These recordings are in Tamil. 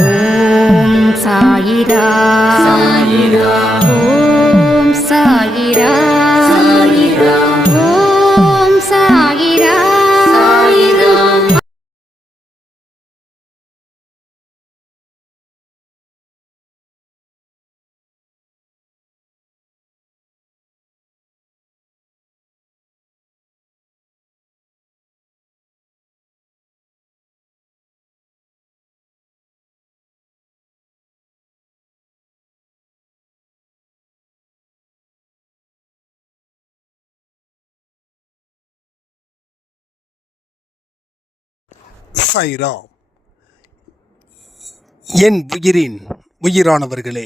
ஓம் சாயிரா சாயிரா ஓம் சாயிரா சாயிரா ஓம் சாயிரா சாயிரா. சாய்ராம். என் உயிரின் உயிரானவர்களே,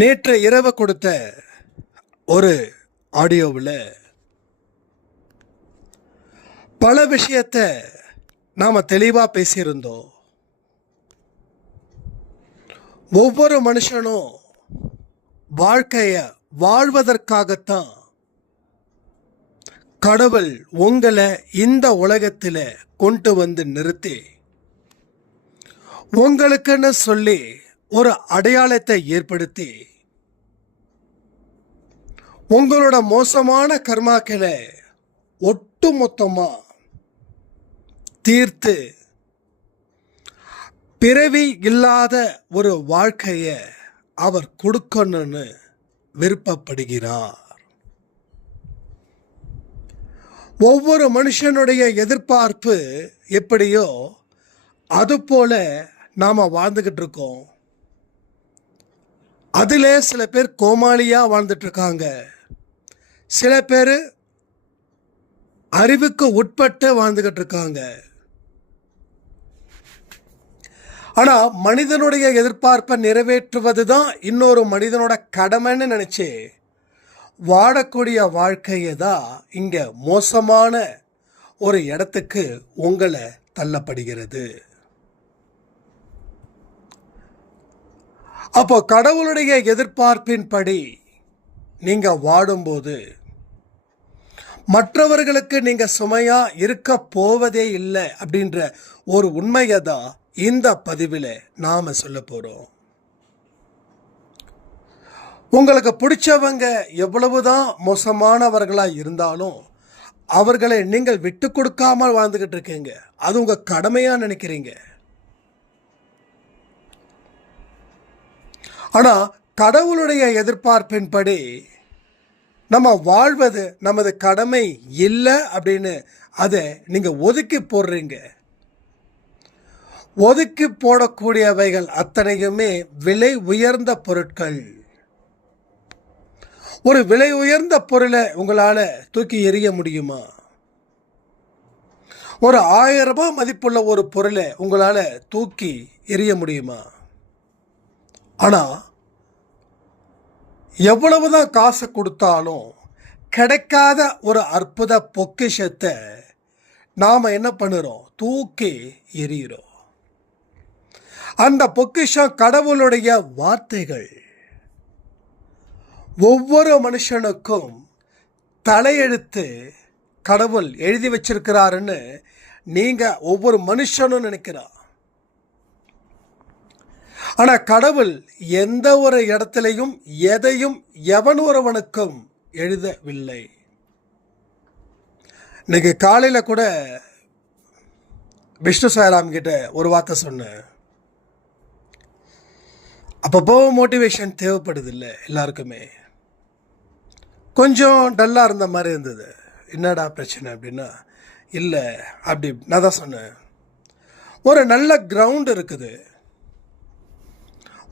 நேற்று இரவு கொடுத்த ஒரு ஆடியோவில் பல விஷயத்தை நாம் தெளிவாக பேசியிருந்தோம். ஒவ்வொரு மனுஷனும் வாழ்க்கையை வாழ்வதற்காகத்தான் கடவுள் உங்களை இந்த உலகத்தில் கொண்டு வந்து நிறுத்தி உங்களுக்குன்னு சொல்லி ஒரு அடையாளத்தை ஏற்படுத்தி உங்களோட மோசமான கர்மாக்களை ஒட்டு மொத்தமா தீர்த்து பிறவி இல்லாத ஒரு வாழ்க்கையை அவர் கொடுக்கணும்னு விருப்பப்படுகிறார். ஒவ்வொரு மனுஷனுடைய எதிர்பார்ப்பு எப்படியோ அதுபோல நாம் வாழ்ந்துக்கிட்டு இருக்கோம். அதில் சில பேர் கோமாளியாக வாழ்ந்துட்டு இருக்காங்க, சில பேர் அறிவுக்கு உட்பட்டு வாழ்ந்துக்கிட்டு இருக்காங்க. ஆனால் மனிதனுடைய எதிர்பார்ப்பை நிறைவேற்றுவது தான் இன்னொரு மனிதனோட கடமைன்னு நினச்சி வாழக்கூடிய வாழ்க்கையை தான் இங்கே மோசமான ஒரு இடத்துக்கு உங்களை தள்ளப்படுகிறது. அப்போ கடவுளுடைய எதிர்பார்ப்பின்படி நீங்கள் வாடும்போது மற்றவர்களுக்கு நீங்கள் சுமையாக இருக்க போவதே இல்லை அப்படின்ற ஒரு உண்மையை தான் இந்த பதிவில் நாம் சொல்ல போகிறோம். உங்களுக்கு பிடிச்சவங்க எவ்வளவுதான் மோசமானவர்களாக இருந்தாலும் அவர்களை நீங்கள் விட்டு கொடுக்காமல் வாழ்ந்துக்கிட்டு இருக்கீங்க. அது உங்கள் கடமையாக நினைக்கிறீங்க. ஆனால் கடவுளுடைய எதிர்பார்ப்பின்படி நம்ம வாழ்வது நமது கடமை இல்லை அப்படின்னு அதை நீங்கள் ஒதுக்கி போடுறீங்க. ஒதுக்கி போடக்கூடியவைகள் அத்தனையுமே விலை உயர்ந்த பொருட்கள். ஒரு விலை உயர்ந்த பொருளை உங்களால் தூக்கி எறிய முடியுமா? ஒரு 1000 ரூபாய் மதிப்புள்ள ஒரு பொருளை உங்களால் தூக்கி எறிய முடியுமா? ஆனால் எவ்வளவுதான் காசு கொடுத்தாலும் கிடைக்காத ஒரு அற்புத பொக்கிஷத்தை நாம் என்ன பண்ணுறோம்? தூக்கி எறிகிறோம். அந்த பொக்கிஷம் கடவுளுடைய வார்த்தைகள். ஒவ்வொரு மனுஷனுக்கும் தலையெழுத்து கடவுள் எழுதி வச்சிருக்கிறாருன்னு நீங்கள் ஒவ்வொரு மனுஷனும் நினைக்கிறார். ஆனால் கடவுள் எந்த ஒரு இடத்துலையும் எதையும் எவன் ஒருவனுக்கும் எழுதவில்லை. இன்னைக்கு காலையில் கூட விஷ்ணு சாய்ராம் கிட்ட ஒரு வார்த்தை சொன்னேன். அப்பப்போ மோட்டிவேஷன் தேவைப்படுது இல்லை எல்லாருக்குமே. கொஞ்சம் டல்லாக இருந்த மாதிரி இருந்தது. என்னடா பிரச்சனை அப்படின்னா, இல்லை அப்படி நான் தான் சொன்னேன். ஒரு நல்ல கிரவுண்ட் இருக்குது,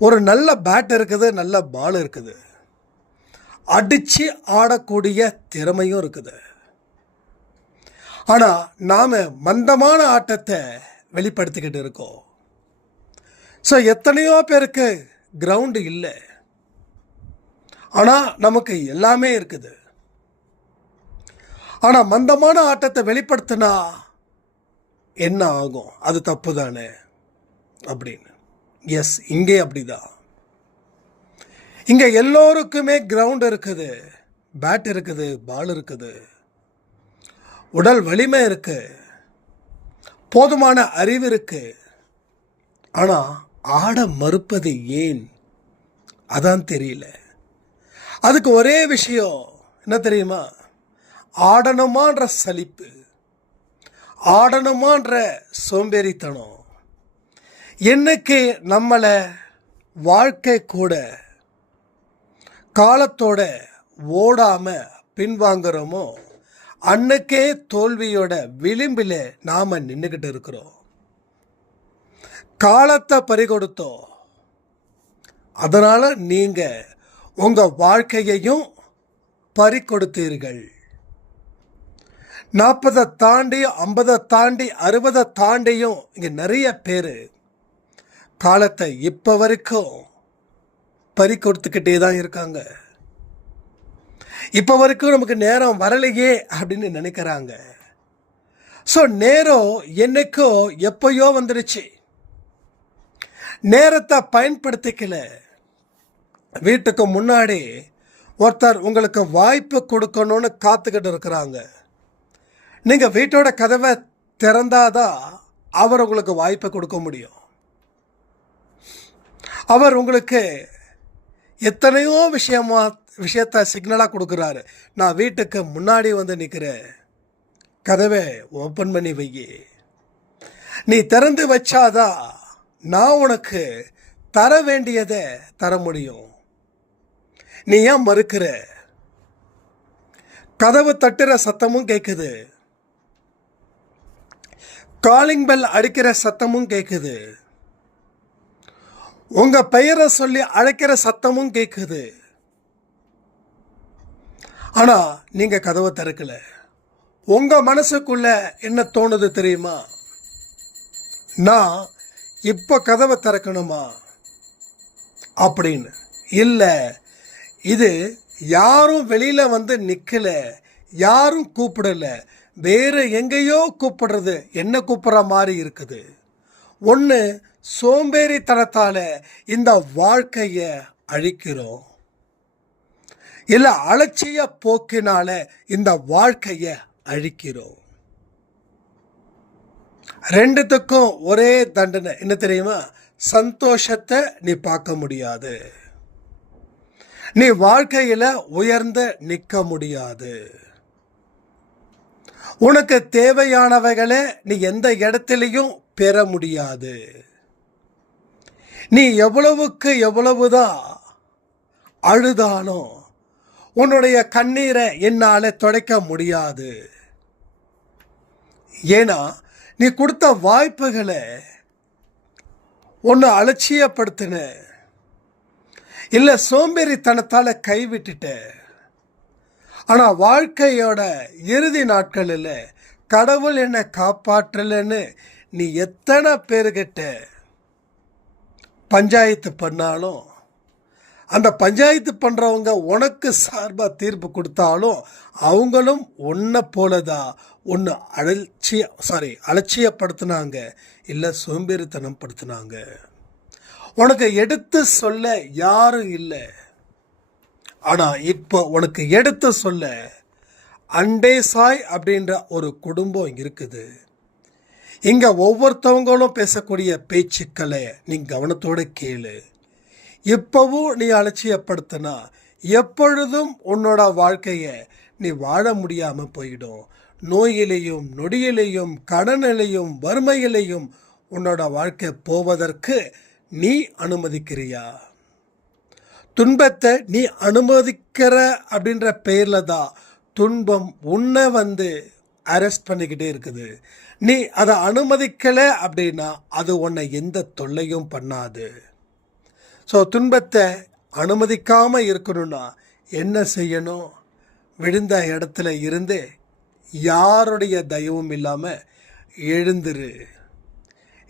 ஒரு நல்ல பேட் இருக்குது, நல்ல பால் இருக்குது, அடித்து ஆடக்கூடிய திறமையும் இருக்குது. ஆனால் நாம் மந்தமான ஆட்டத்தை வெளிப்படுத்திக்கிட்டு இருக்கோம். ஸோ எத்தனையோ பேருக்கு கிரவுண்டு இல்லை, ஆனால் நமக்கு எல்லாமே இருக்குது. ஆனால் மந்தமான ஆட்டத்தை வெளிப்படுத்தினா என்ன ஆகும்? அது தப்பு தானே அப்படின்னு. எஸ், இங்கே அப்படிதான். இங்கே எல்லோருக்குமே கிரவுண்ட் இருக்குது, பேட் இருக்குது, பால் இருக்குது, உடல் வலிமை இருக்கு, போதுமான அறிவு இருக்கு, ஆனால் ஆட மறுப்பது ஏன் அதான் தெரியல. அதுக்கு ஒரே விஷயம் என்ன தெரியுமா? ஆடணுமான்ற சலிப்பு, ஆடணுமான்ற சோம்பேறித்தனம். என்னைக்கு நம்மளை வாழ்க்கை கூட காலத்தோட ஓடாம பின்வாங்குறோமோ அன்னைக்கே தோல்வியோட விளிம்பில் நாம் நின்றுக்கிட்டு இருக்கிறோம். காலத்தை பறிகொடுத்தோம், அதனால் நீங்கள் உங்கள் வாழ்க்கையையும் பறிகொடுத்தீர்கள். 40 தாண்டி 50 தாண்டி 60 தாண்டியும் இங்கே நிறைய பேர் காலத்தை இப்போ வரைக்கும் பறிகொடுத்துக்கிட்டே தான் இருக்காங்க. இப்போ வரைக்கும் நமக்கு நேரம் வரலையே அப்படின்னு நினைக்கிறாங்க. ஸோ நேரம் என்னைக்கோ எப்பயோ வந்துடுச்சு. நேரத்தை பயன்படுத்திக்கல. வீட்டுக்கு முன்னாடி ஒருத்தர் உங்களுக்கு வாய்ப்பு கொடுக்கணும்னு காத்துக்கிட்டு இருக்கிறாங்க. நீங்கள் வீட்டோட கதவை திறந்தாதான் அவர் உங்களுக்கு வாய்ப்பை கொடுக்க முடியும். அவர் உங்களுக்கு எத்தனையோ விஷயத்தை சிக்னலாக கொடுக்குறாரு. நான் வீட்டுக்கு முன்னாடி வந்து நிற்கிறேன், கதவை ஓப்பன் பண்ணி வை, நீ திறந்து வச்சாதான் நான் உனக்கு தர வேண்டியதை தர முடியும். நீ ஏன் மறுக்கிற? கதவு தட்டுற சத்தமும் கேட்குது, காலிங் பெல் அடிக்கிற சத்தமும் கேட்குது, உங்க பெயரை சொல்லி அழைக்கிற சத்தமும் கேட்குது. ஆனா நீங்க கதவை திறக்கல. உங்க மனசுக்குள்ள என்ன தோணுது தெரியுமா? நான் இப்ப கதவை திறக்கணுமா அப்படின்னு. இல்லை, இது யாரும் வெளியில வந்து நிக்கல, யாரும் கூப்பிடல, வேற எங்கேயோ கூப்பிடுறது என்ன கூப்பிடுற மாதிரி இருக்குது. ஒன்று சோம்பேறித்தனத்தால இந்த வாழ்க்கைய அழிக்கிறோம், இல்லை அலட்சிய போக்கினால இந்த வாழ்க்கைய அழிக்கிறோம். ரெண்டுத்துக்கும் ஒரே தண்டனை என்ன தெரியுமா? சந்தோஷத்தை நீ பார்க்க முடியாது, நீ வாழ்க்கையில உயர்ந்து நிற்க முடியாது. உனக்கு தேவையானவைகளை நீ எந்த இடத்திலையும் பெற முடியாது. நீ எவ்வளவுக்கு எவ்வளவுதான் அழுதாலும் உன்னுடைய கண்ணீரை என்னால துடைக்க முடியாது. ஏன்னா நீ கொடுத்த வாய்ப்புகளை ஒன்று அலட்சியப்படுத்தின, இல்லை சோம்பேறித்தனத்தால் கைவிட்டுட்ட. ஆனால் வாழ்க்கையோட இறுதி நாட்களில் கடவுள் என்னை காப்பாற்றலன்னு நீ எத்தனை பேர்கிட்ட பஞ்சாயத்து பண்ணாலும், அந்த பஞ்சாயத்து பண்ணுறவங்க உனக்கு சார்பாக தீர்ப்பு கொடுத்தாலும் அவங்களும் ஒன்றை போலதான் ஒன்று அலட்சியப்படுத்தினாங்க, இல்லை சோம்பேறித்தனம் படுத்தினாங்க. உனக்கு எடுத்து சொல்ல யாரும் இல்லை. ஆனால் இப்போ உனக்கு எடுத்து சொல்ல அண்டேசாய் அப்படின்ற ஒரு குடும்பம் இருக்குது. இங்கே ஒவ்வொருத்தவங்களும் பேசக்கூடிய பேச்சுக்களை நீ கவனத்தோடு கேளு. இப்போவும் நீ அலட்சியப்படுத்தினா எப்பொழுதும் உன்னோட வாழ்க்கையை நீ வாழ முடியாமல் போயிடும். நோயிலையும் நொடியிலையும் கடனிலையும் வறுமையிலையும் உன்னோட வாழ்க்கை போவதற்கு நீ அனுமதிக்கிறியா? துன்பத்தை நீ அனுமதிக்கிற அப்படின்ற பெயரில் தான் துன்பம் உன்னை வந்து அரெஸ்ட் பண்ணிக்கிட்டே இருக்குது. நீ அதை அனுமதிக்கலை அப்படின்னா அது உன்னை எந்த தொல்லையும் பண்ணாது. ஸோ துன்பத்தை அனுமதிக்காமல் இருக்கணும்னா என்ன செய்யணும்? விழுந்த இடத்துல இருந்து யாருடைய தயவும் இல்லாமல்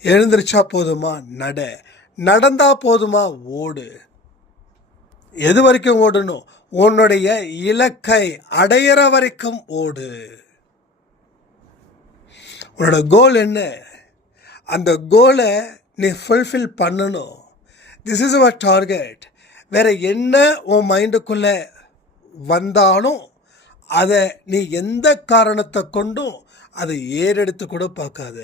எழுந்திருச்சா போதுமா? நடந்தா போதுமா? ஓடு. எது வரைக்கும் ஓடணும்? உன்னுடைய இலக்கை அடையிற வரைக்கும் ஓடு. உன்னோட கோல் என்ன? அந்த கோலை நீ ஃபுல்ஃபில் பண்ணணும். This is our target. வேற என்ன உன் மைண்டுக்குள்ளே வந்தாலும் அதை நீ எந்த காரணத்தை கொண்டும் அதை ஏறெடுத்து கூட பார்க்காத.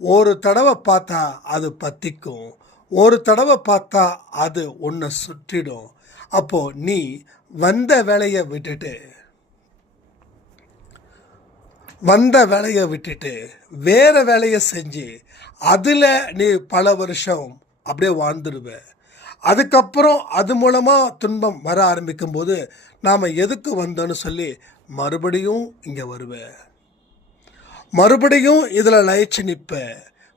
ஒரு தடவை பார்த்தா அது பற்றிக்கும், ஒரு தடவை பார்த்தா அது உன்னை சுற்றிடும். அப்போது நீ வந்த வேலையை விட்டுட்டு வேறு வேலையை செஞ்சு அதில் நீ பல வருஷம் அப்படியே வாழ்ந்துடுவ. அதுக்கப்புறம் அது மூலமாக துன்பம் வர ஆரம்பிக்கும் போது நாம் எதுக்கு வந்தோன்னு சொல்லி மறுபடியும் இங்கே வருவேன், மறுபடியும் இதில் லயிச்சு நிற்ப.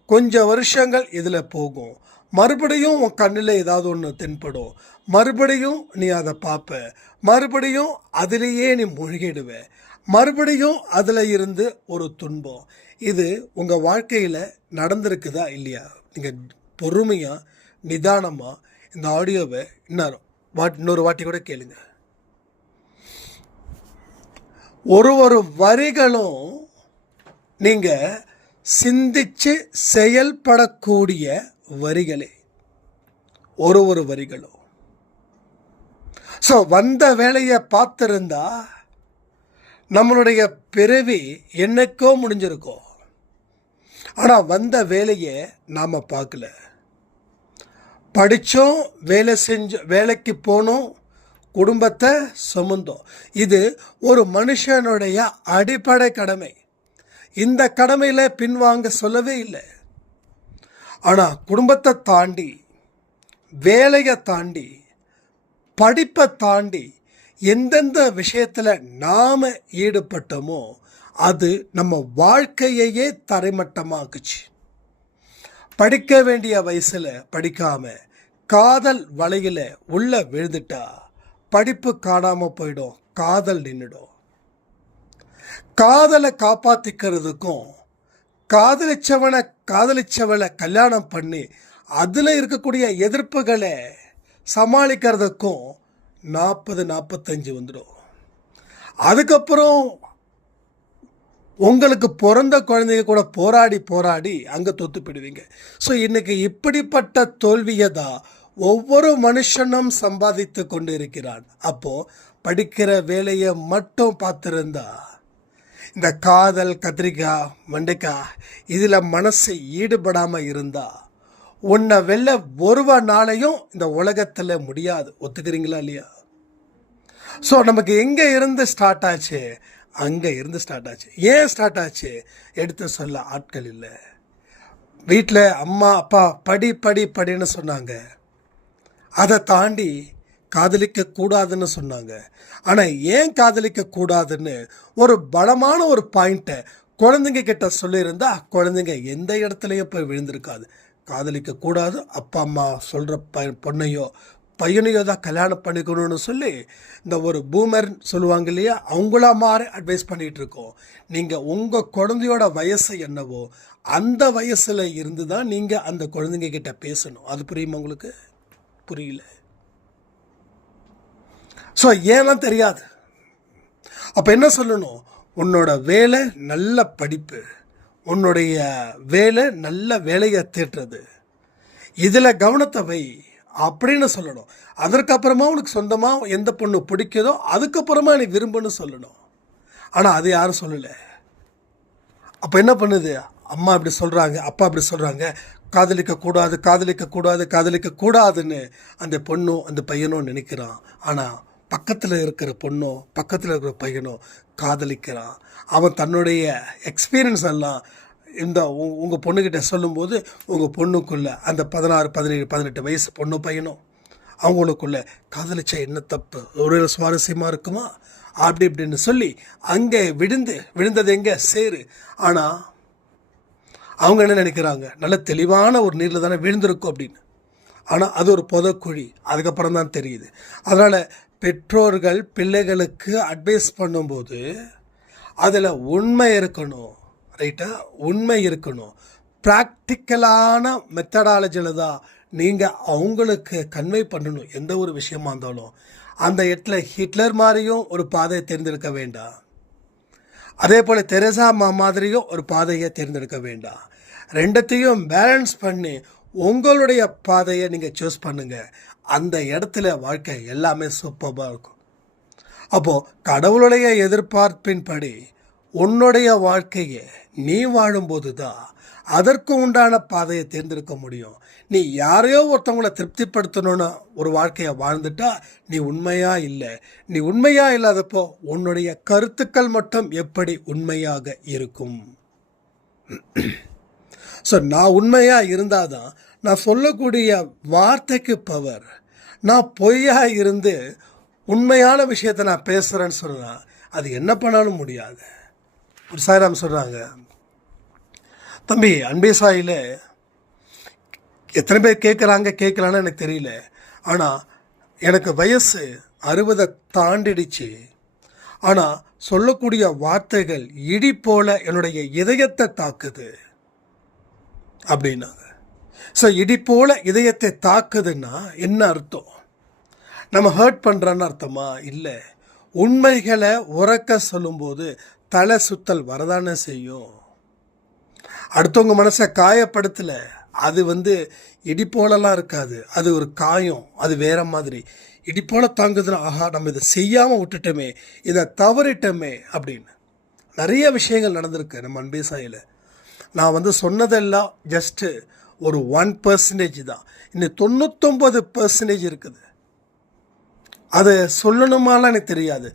கொஞ்சம் வருஷங்கள் இதில் போகும், மறுபடியும் உன் கண்ணில் ஏதாவது ஒன்று தென்படும், மறுபடியும் நீ அதை பார்ப்ப, மறுபடியும் அதிலேயே நீ மூழ்கிடுவ, மறுபடியும் அதில் இருந்து ஒரு துன்பம். இது உங்கள் வாழ்க்கையில் நடந்திருக்குதா இல்லையா? நீங்கள் பொறுமையாக நிதானமாக இந்த ஆடியோவை இன்னொரு வாட்டி கூட கேளுங்க. ஒரு வரிகளும் நீங்கள் சிந்திச்சு செயல்படக்கூடிய வரிகளே, ஒரு வரிகளும். ஸோ வந்த வேலையை பார்த்துருந்தா நம்மளுடைய பிறவி என்னைக்கோ முடிஞ்சிருக்கோம். ஆனால் வந்த வேலையை நாம் பார்க்கல. படித்தோம், வேலைக்கு போனோம், குடும்பத்தை சுமந்தோம். இது ஒரு மனுஷனுடைய அடிப்படை கடமை. இந்த கடமையில் பின்வாங்க சொல்லவே இல்லை. ஆனால் குடும்பத்தை தாண்டி, வேலையை தாண்டி, படிப்பை தாண்டி எந்தெந்த விஷயத்தில் நாம் ஈடுபட்டோமோ அது நம்ம வாழ்க்கையையே தரைமட்டமாக்குச்சு. படிக்க வேண்டிய வயசில் படிக்காமல் காதல் வலையில் உள்ள விழுந்துட்டா படிப்பு காணாமல் போயிடும், காதல் நின்றுடும். காதலை காப்பாற்றிக்கிறதுக்கும் காதலிச்சவளை கல்யாணம் பண்ணி அதில் இருக்கக்கூடிய எதிர்ப்புகளை சமாளிக்கிறதுக்கும் 40-45 வந்துடும். அதுக்கப்புறம் உங்களுக்கு பிறந்த குழந்தைங்க கூட போராடி அங்கே தோற்று போயிடுவீங்க. ஸோ இன்றைக்கி இப்படிப்பட்ட தோல்வியை தான் ஒவ்வொரு மனுஷனும் சம்பாதித்து கொண்டு இருக்கிறான். அப்போது படிக்கிற வேலையை மட்டும் பார்த்துருந்தா இந்த காதல், கத்திரிக்காய், வெண்டைக்காய் இதில் மனசு ஈடுபடாமல் இருந்தால் உன்னை வெளில ஒரு நாளையும் இந்த உலகத்தில் முடியாது. ஒத்துக்கிறீங்களா இல்லையா? ஸோ நமக்கு எங்கே இருந்து ஸ்டார்ட் ஆச்சு? அங்கே இருந்து ஸ்டார்ட் ஆச்சு. ஏன் ஸ்டார்ட் ஆச்சு? எடுத்து சொல்ல ஆட்கள் இல்லை. வீட்டில் அம்மா அப்பா படின்னு சொன்னாங்க. அதை தாண்டி காதலிக்கக்கூடாதுன்னு சொன்னாங்க. ஆனால் ஏன் காதலிக்கக்கூடாதுன்னு ஒரு பலமான ஒரு பாயிண்ட்டை குழந்தைங்க கிட்ட சொல்லியிருந்தா குழந்தைங்க எந்த இடத்துலையும் போய் விழுந்திருக்காது. காதலிக்கக்கூடாது, அப்பா அம்மா சொல்கிற பொண்ணையோ பையனையோ தான் கல்யாணம் பண்ணிக்கணும்னு சொல்லி இந்த ஒரு பூமர் சொல்லுவாங்க இல்லையா, அவங்களா மாதிரி அட்வைஸ் பண்ணிகிட்டு இருக்கோம். நீங்கள் உங்கள் குழந்தையோட வயசு என்னவோ அந்த வயசில் இருந்து தான் நீங்கள் அந்த குழந்தைங்க கிட்ட பேசணும். அது புரியுமா உங்களுக்கு? புரியல. ஸோ ஏன்லாம் தெரியாது. அப்போ என்ன சொல்லணும்? உன்னோட வேலை நல்ல படிப்பு, உன்னுடைய வேலை நல்ல வேலையை தேட்டுறது, இதில் கவனத்தை வை அப்படின்னு சொல்லணும். அதற்கப்புறமா உனக்கு சொந்தமாக எந்த பொண்ணு பிடிக்குதோ அதுக்கப்புறமா நீ விரும்புன்னு சொல்லணும். ஆனால் அது யாரும் சொல்லலை. அப்போ என்ன பண்ணுது? அம்மா இப்படி சொல்கிறாங்க, அப்பா இப்படி சொல்கிறாங்க, காதலிக்கக்கூடாதுன்னு அந்த பொண்ணும் அந்த பையனும் நினைக்கிறான். ஆனால் பக்கத்தில் இருக்கிற பொண்ணோ பக்கத்தில் இருக்கிற பையனோ காதலிக்கிறான். அவன் தன்னுடைய எக்ஸ்பீரியன்ஸ் எல்லாம் இந்த உங்கள் பொண்ணுக்கிட்ட சொல்லும்போது உங்கள் பொண்ணுக்குள்ளே அந்த 16, 17, 18 வயசு பொண்ணு பையனும் அவங்களுக்குள்ளே காதலிச்சா என்ன தப்பு, ஒரு சுவாரஸ்யமாக இருக்குமா அப்படி இப்படின்னு சொல்லி அங்கே விழுந்தது எங்கே சேரு. ஆனால் அவங்க என்ன நினைக்கிறாங்க? நல்ல தெளிவான ஒரு நீரில் தானே விழுந்திருக்கும் அப்படின்னு. ஆனால் அது ஒரு புதக்குழி. அதுக்கப்புறம் தான் தெரியுது. அதனால் பெற்றோர்கள் பிள்ளைகளுக்கு அட்வைஸ் பண்ணும்போது அதில் உண்மை இருக்கணும். ரைட்டா? உண்மை இருக்கணும். ப்ராக்டிக்கலான மெத்தடாலஜியில் தான் நீங்கள் அவங்களுக்கு கன்வே பண்ணணும். எந்த ஒரு விஷயமா இருந்தாலும் அந்த இடத்துல ஹிட்லர் மாதிரியும் ஒரு பாதையை தேர்ந்தெடுக்க வேண்டாம், அதே போல் தெரேசா மாதிரியும் ஒரு பாதையை தேர்ந்தெடுக்க வேண்டாம். ரெண்டத்தையும் பேலன்ஸ் பண்ணி உங்களுடைய பாதையை நீங்கள் சூஸ் பண்ணுங்கள். அந்த இடத்துல வாழ்க்கை எல்லாமே சூப்பராக இருக்கும். அப்போது கடவுளுடைய எதிர்பார்ப்பின்படி உன்னுடைய வாழ்க்கையை நீ வாழும்போது தான் அதற்கு உண்டான பாதையை தேர்ந்தெடுக்க முடியும். நீ யாரையோ ஒருத்தவங்களை திருப்திப்படுத்தணும்னு ஒரு வாழ்க்கையை வாழ்ந்துட்டா நீ உண்மையா இல்லை. நீ உண்மையா இல்லாதப்போ உன்னுடைய கருத்துக்கள் மட்டும் எப்படி உண்மையாக இருக்கும்? ஸோ நான் உண்மையாக இருந்தால் தான் நான் சொல்லக்கூடிய வார்த்தைக்கு பவர். நான் பொய்யா இருந்து உண்மையான விஷயத்தை நான் பேசுகிறேன்னு சொன்னால் அது என்ன பண்ணாலும் முடியாது. ஒரு சாய்ராம் சொல்கிறாங்க, தம்பி அன்பே சாயில் எத்தனை பேர் கேட்கலான்னு எனக்கு தெரியல, ஆனால் எனக்கு வயசு 60 தாண்டிடுச்சு. ஆனால் சொல்லக்கூடிய வார்த்தைகள் இடி போல என்னுடைய இதயத்தை தாக்குது அப்படின்னாங்க. ஸோ இடி போல இதயத்தை தாக்குதுன்னா என்ன அர்த்தம்? நம்ம ஹர்ட் பண்ணுறோன்னு அர்த்தமா? இல்லை. உண்மைகளை உறக்க சொல்லும்போது தலை சுத்தல் வரதானே செய்யும். அடுத்தவங்க மனசை காயப்படுத்தலை, அது இடி போலலாம் இருக்காது. அது ஒரு காயம், அது வேற மாதிரி. இடி போல தாங்குதுன்னா ஆஹா நம்ம இதை செய்யாமல் விட்டுட்டோமே, இதை தவறிட்டோமே அப்படின்னு நிறைய விஷயங்கள் நடந்திருக்கு நம்ம அன்பே சாயில். நான் சொன்னதெல்லாம் ஜஸ்ட்டு ஒரு 1% தான். இன்னும் 99% இருக்குது. அதை சொல்லணுமாலாம் எனக்கு தெரியாது.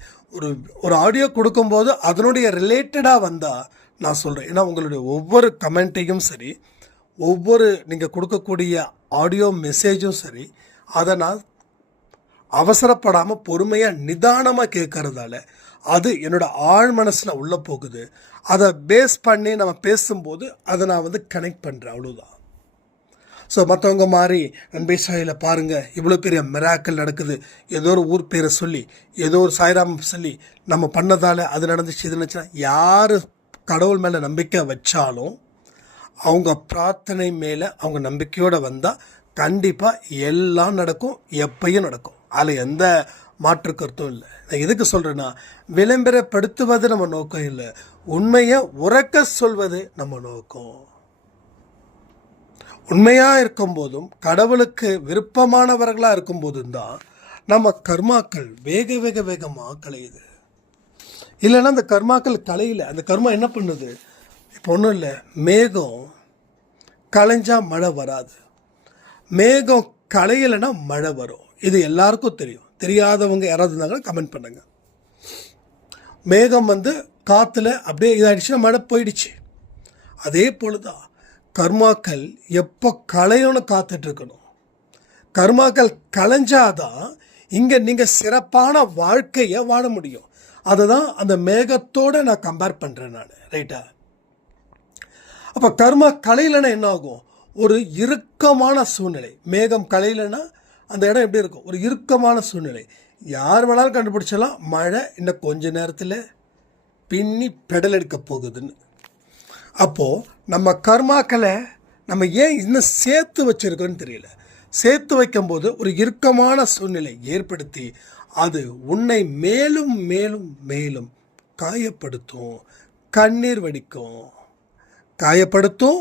ஒரு ஆடியோ கொடுக்கும்போது அதனுடைய ரிலேட்டடாக வந்தால் நான் சொல்கிறேன். ஏன்னா உங்களுடைய ஒவ்வொரு கமெண்ட்டையும் சரி, ஒவ்வொரு நீங்கள் கொடுக்கக்கூடிய ஆடியோ மெசேஜும் சரி, அதை நான் அவசரப்படாமல் பொறுமையாக நிதானமாக கேட்கறதால அது என்னோடய ஆழ் மனசில் உள்ளே போகுது. அதை பேஸ் பண்ணி நம்ம பேசும்போது அதை நான் கனெக்ட் பண்ணுறேன், அவ்வளோதான். ஸோ மற்றவங்க மாதிரி அன்பே சாயில் பாருங்கள் இவ்வளோ பெரிய மிராக்கள் நடக்குது, ஏதோ ஒரு ஊர் பேரை சொல்லி ஏதோ ஒரு சாய்ராம் சொல்லி நம்ம பண்ணதால் அது நடந்துச்சு இது நினச்சினா, யார் கடவுள் மேலே நம்பிக்கை வச்சாலும் அவங்க பிரார்த்தனை மேலே அவங்க நம்பிக்கையோடு வந்தால் கண்டிப்பாக எல்லாம் நடக்கும், எப்பயும் நடக்கும். அதில் எந்த மாற்று கருத்தும் இல்லை. நான் எதுக்கு சொல்கிறேன்னா, விளம்பரப்படுத்துவது நம்ம நோக்கம் இல்லை, உண்மையை உறக்க சொல்வது நம்ம நோக்கம். உண்மையாக இருக்கும்போதும் கடவுளுக்கு விருப்பமானவர்களாக இருக்கும்போதும் தான் நம்ம கர்மாக்கள் வேகமாக கலையுது. இல்லைன்னா அந்த கர்மாக்கள் கலையில் அந்த கர்மா என்ன பண்ணுது? இப்போ ஒன்றும் இல்லை, மேகம் கலைஞ்சா மழை வராது, மேகம் கலையலைன்னா மழை வரும். இது எல்லாருக்கும் தெரியும். தெரியாதவங்க யாராவது இருந்தாங்கன்னா கமெண்ட் பண்ணுங்க. மேகம் காற்றுல அப்படியே இதாகிடுச்சுன்னா மழை போயிடுச்சு. அதே போல தான் கர்மாக்கள் எப்போ களையும்னு காத்துட்ருக்கணும். கர்மாக்கள் களைஞ்சாதான் இங்கே நீங்கள் சிறப்பான வாழ்க்கையை வாழ முடியும். அதை தான் அந்த மேகத்தோடு நான் கம்பேர் பண்ணுறேன் நான், ரைட்டா? அப்போ கர்மா களையலைன்னா என்ன ஆகும்? ஒரு இறுக்கமான சூழ்நிலை. மேகம் களையலைன்னா அந்த இடம் எப்படி இருக்கும்? ஒரு இறுக்கமான சூழ்நிலை. யார் வேணாலும் கண்டுபிடிச்சலாம் மழை இன்னும் கொஞ்ச நேரத்தில் பின்னி பெடல் எடுக்க போகுதுன்னு. அப்போது நம்ம கர்மாக்களை நம்ம ஏன் இன்னும் சேர்த்து வச்சுருக்கோன்னு தெரியல. சேர்த்து வைக்கும்போது ஒரு இறுக்கமான சூழ்நிலை ஏற்படுத்தி அது உன்னை மேலும் மேலும் மேலும் காயப்படுத்தும், கண்ணீர் வடிக்கும். காயப்படுத்தும்,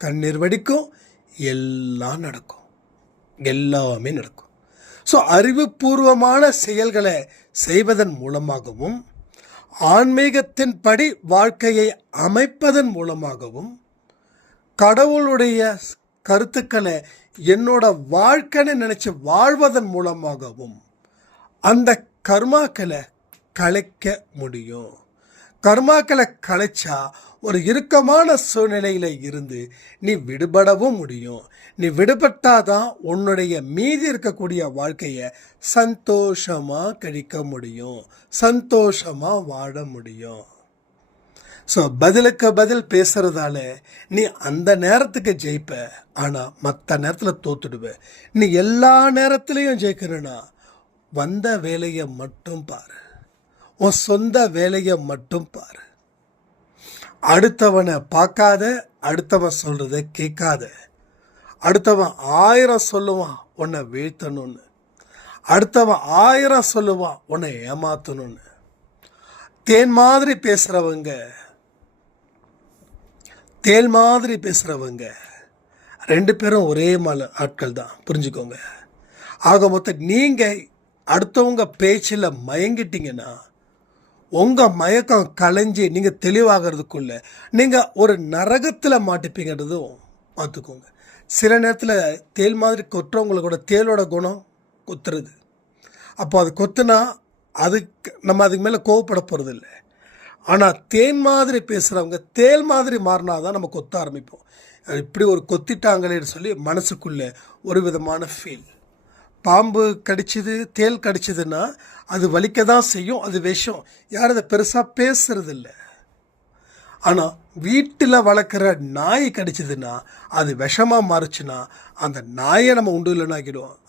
கண்ணீர் வடிக்கும், எல்லாம் நடக்கும், எல்லாமே நடக்கும். ஸோ அறிவுபூர்வமான செயல்களை செய்வதன் மூலமாகவும் ஆன்மீகத்தின்படி வாழ்க்கையை அமைப்பதன் மூலமாகவும் கடவுளுடைய கருத்துக்களை என்னோட வாழ்க்கைன்னு நினச்சி வாழ்வதன் மூலமாகவும் அந்த கர்மாக்களை கலைக்க முடியும். கர்மாக்களை கலைச்சா ஒரு இறுக்கமான சூழ்நிலையில் இருந்து நீ விடுபடவும் முடியும். நீ விடுபட்டாதான் உன்னுடைய மீதி இருக்கக்கூடிய வாழ்க்கையை சந்தோஷமாக கழிக்க முடியும், சந்தோஷமாக வாழ முடியும். ஸோ பதிலுக்கு பதில் பேசுகிறதால நீ அந்த நேரத்துக்கு ஜெயிப்ப, ஆனால் மற்ற நேரத்தில் தோத்துடுவ. நீ எல்லா நேரத்துலையும் ஜெயிக்கணும்னா வந்த வேலையை மட்டும் பாரு, உன் சொந்த வேலையை மட்டும் பாரு. அடுத்தவனை பார்க்காத, அடுத்தவன் சொல்கிறத கேட்காத. அடுத்தவன் 1000 சொல்லுவான் உன்னை வீழ்த்தணும்னு, அடுத்தவன் 1000 சொல்லுவான் உன்னை ஏமாற்றணும்னு. தேன் மாதிரி பேசுகிறவங்க, தேல் மாதிரி பேசுகிறவங்க 2 பேரும் ஒரே ஆட்கள் தான், புரிஞ்சுக்கோங்க. ஆக மொத்தம் நீங்கள் அடுத்தவங்க பேச்சில் மயங்கிட்டீங்கன்னா உங்கள் மயக்கம் கலைஞ்சி நீங்கள் தெளிவாகிறதுக்குள்ள நீங்கள் ஒரு நரகத்தில் மாட்டிப்பீங்கன்றதும் பார்த்துக்கோங்க. சில நேரத்தில் தேல் மாதிரி கொட்டுறவங்களோட தேலோட குணம் கொத்துறது. அப்போ அது கொத்துனா நம்ம அதுக்கு மேலே கோவப்பட போகிறது இல்லை. ஆனால் தேன் மாதிரி பேசுகிறவங்க தேல் மாதிரி மாறினா தான் நம்ம கொத்த ஆரம்பிப்போம். இப்படி ஒரு கொத்திட்டாங்களேன்னு சொல்லி மனசுக்குள்ளே ஒரு விதமான ஃபீல். பாம்பு கடிச்சிது, தேல் கடிச்சிதுன்னா அது வலிக்க தான் செய்யும், அது விஷம். யாரும் அதை பெருசாக பேசுறதில்ல. ஆனால் வீட்டில் வளர்க்குற நாய் கடிச்சிதுன்னா அது விஷமாக மாறுச்சுன்னா அந்த நாயை நம்ம உண்டு இல்லைன்னு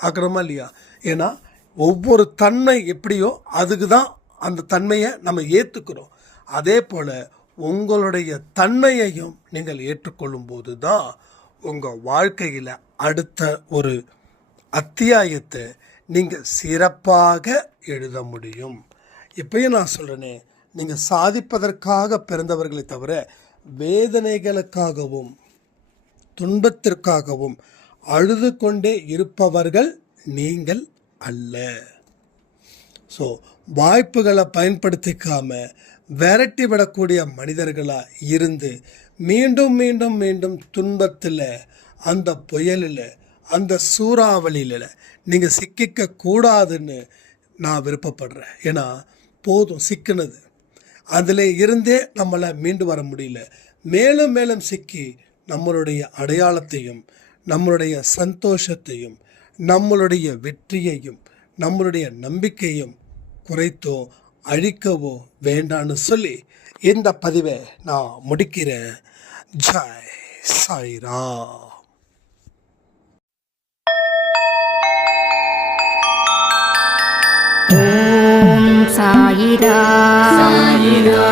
ஆக்கிடுமா இல்லையா? ஏன்னா ஒவ்வொரு தன்மை எப்படியோ அதுக்கு தான் அந்த தன்மையை நம்ம ஏற்றுக்கிறோம். அதே போல் உங்களுடைய தன்மையையும் நீங்கள் ஏற்றுக்கொள்ளும் போது தான் உங்கள் வாழ்க்கையில் அடுத்த ஒரு அத்தியாயத்தை நீங்கள் சிறப்பாக எழுத முடியும். இப்பயும் நான் சொல்கிறேனே, நீங்கள் சாதிப்பதற்காக பிறந்தவர்களை தவிர வேதனைகளுக்காகவும் துன்பத்திற்காகவும் அழுது கொண்டே இருப்பவர்கள் நீங்கள் அல்ல. ஸோ வாய்ப்புகளை பயன்படுத்திக்காம விரட்டி விடக்கூடிய மனிதர்களாக இருந்து மீண்டும் மீண்டும் மீண்டும் துன்பத்தில், அந்த புயலில், அந்த சூறாவளியில் நீங்கள் சிக்கிக்க கூடாதுன்னு நான் விருப்பப்படுறேன். ஏன்னா போதும் சிக்கினது. அதில் இருந்தே நம்மளை மீண்டு வர முடியல. மேலும் மேலும் சிக்கி நம்மளுடைய அடையாளத்தையும் நம்மளுடைய சந்தோஷத்தையும் நம்மளுடைய வெற்றியையும் நம்மளுடைய நம்பிக்கையும் குறைத்தோ அழிக்கவோ வேண்டான்னு சொல்லி இந்த பதிவை நான் முடிக்கிறேன். ஜெய் சாய்ராம். ஓம் சாயிரா. சாயிரா.